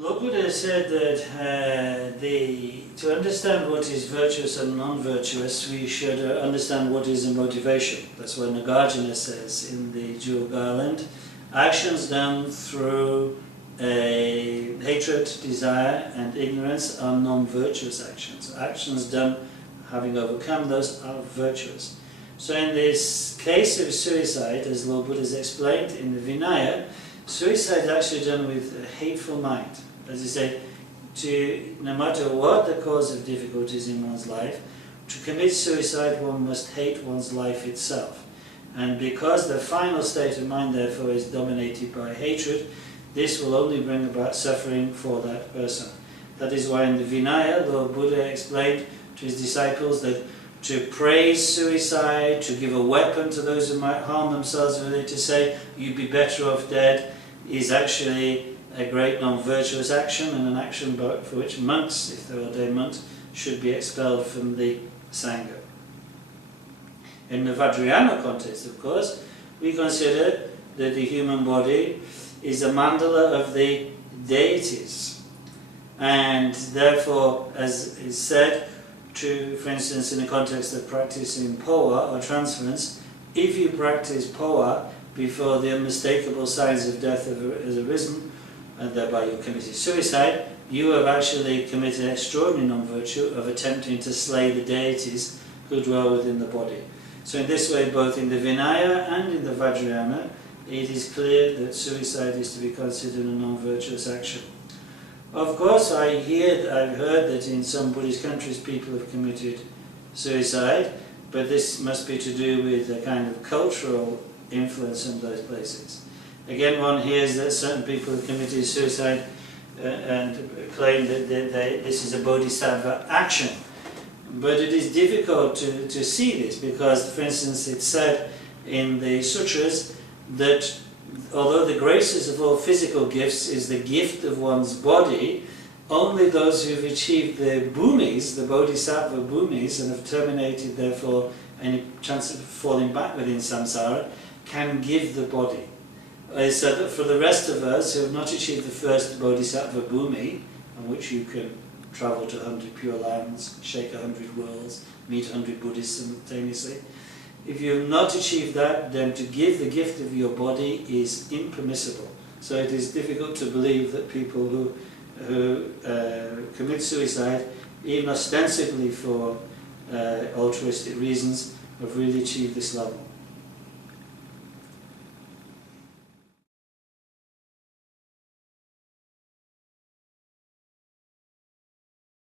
Lord Buddha said that to understand what is virtuous and non-virtuous, we should understand what is a motivation. That's what Nagarjuna says in the Jewel Garland. Actions done through hatred, desire and ignorance are non-virtuous actions. Actions done having overcome those are virtuous. So in this case of suicide, as Lord Buddha has explained in the Vinaya, suicide is actually done with a hateful mind. As he said, no matter what the cause of difficulties in one's life, to commit suicide one must hate one's life itself. And because the final state of mind therefore is dominated by hatred, this will only bring about suffering for that person. That is why in the Vinaya, Lord Buddha explained to his disciples that to praise suicide, to give a weapon to those who might harm themselves with it, to say you'd be better off dead, is actually a great non-virtuous action, and an action for which monks, if they're ordained monks, should be expelled from the Sangha. In the Vajrayana context, of course, we consider that the human body is a mandala of the deities, and therefore, as is said, for instance, in the context of practicing powa or transference, if you practice powa before the unmistakable signs of death have arisen, and thereby you committed suicide, you have actually committed an extraordinary non-virtue of attempting to slay the deities who dwell within the body. So in this way, both in the Vinaya and in the Vajrayana, it is clear that suicide is to be considered a non-virtuous action. Of course, I've heard that in some Buddhist countries people have committed suicide, but this must be to do with a kind of cultural influence in those places. Again, one hears that certain people have committed suicide and claim that this is a bodhisattva action. But it is difficult to see this because, for instance, it's said in the sutras that although the graces of all physical gifts is the gift of one's body, only those who have achieved the bhumis, the bodhisattva bhumis, and have terminated therefore any chance of falling back within samsara, can give the body. So that for the rest of us who have not achieved the first bodhisattva bhumi, on which you can travel to 100 pure lands, shake 100 worlds, meet 100 Buddhists simultaneously, if you have not achieved that, then to give the gift of your body is impermissible. So it is difficult to believe that people who commit suicide, even ostensibly for altruistic reasons, have really achieved this level.